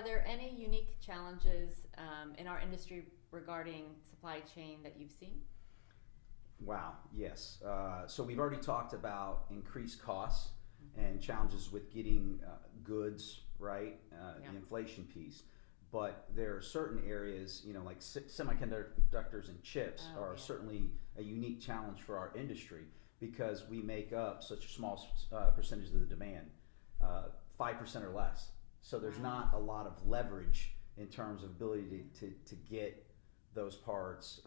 are there any unique challenges in our industry regarding supply chain that you've seen? Wow, yes. So we've already talked about increased costs and challenges with getting goods, right? Yeah. The inflation piece. But there are certain areas, like semiconductors and chips Oh, are yeah. certainly a unique challenge for our industry because we make up such a small percentage of the demand, 5% or less. So there's Wow. not a lot of leverage in terms of ability to get those parts,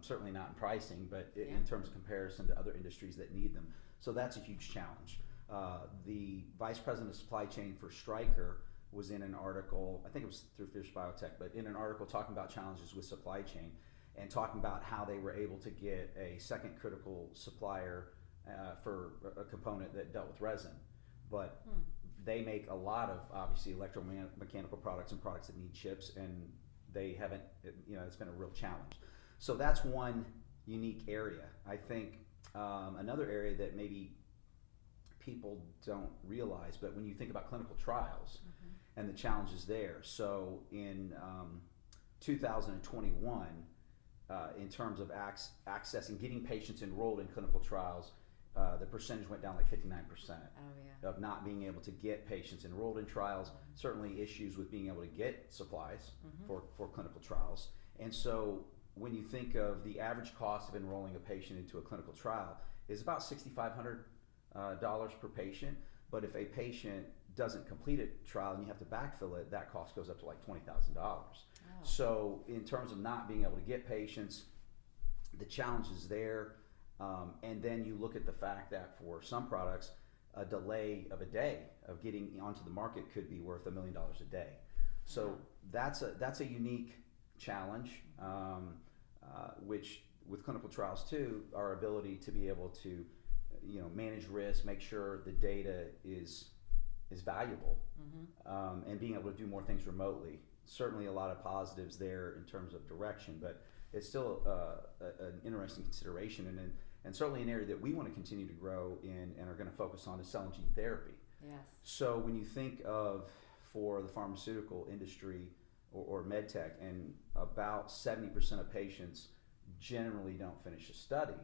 certainly not in pricing, but Yeah. in terms of comparison to other industries that need them. So that's a huge challenge. The vice president of supply chain for Stryker was in an article, I think it was through Fish Biotech, but in an article talking about challenges with supply chain and talking about how they were able to get a second critical supplier for a component that dealt with resin. But they make a lot of obviously electromechanical products and products that need chips, and they haven't, it's been a real challenge. So that's one unique area. I think another area that maybe people don't realize, but when you think about clinical trials and the challenges there, so in 2021, in terms of accessing, getting patients enrolled in clinical trials, the percentage went down like 59%. Oh, yeah. Of not being able to get patients enrolled in trials, certainly issues with being able to get supplies for clinical trials. And so when you think of the average cost of enrolling a patient into a clinical trial is about $6,500 per patient, but if a patient doesn't complete a trial and you have to backfill it, that cost goes up to like $20,000. Oh. So in terms of not being able to get patients, the challenge is there. And then you look at the fact that for some products, a delay of a day of getting onto the market could be worth $1 million a day. So that's a unique challenge, which with clinical trials too, our ability to be able to manage risk, make sure the data is valuable, and being able to do more things remotely. Certainly a lot of positives there in terms of direction, but it's still an interesting consideration, and certainly an area that we want to continue to grow in and are going to focus on is cell and gene therapy. Yes. So when you think of, for the pharmaceutical industry or med tech, and about 70% of patients generally don't finish a study,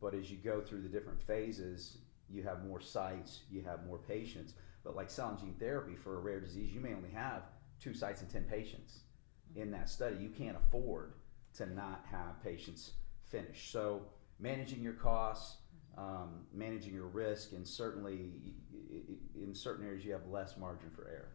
but as you go through the different phases, you have more sites, you have more patients. But like cell and gene therapy for a rare disease, you may only have 2 sites and 10 patients in that study. You can't afford to not have patients finish. So managing your costs, managing your risk, and certainly in certain areas you have less margin for error.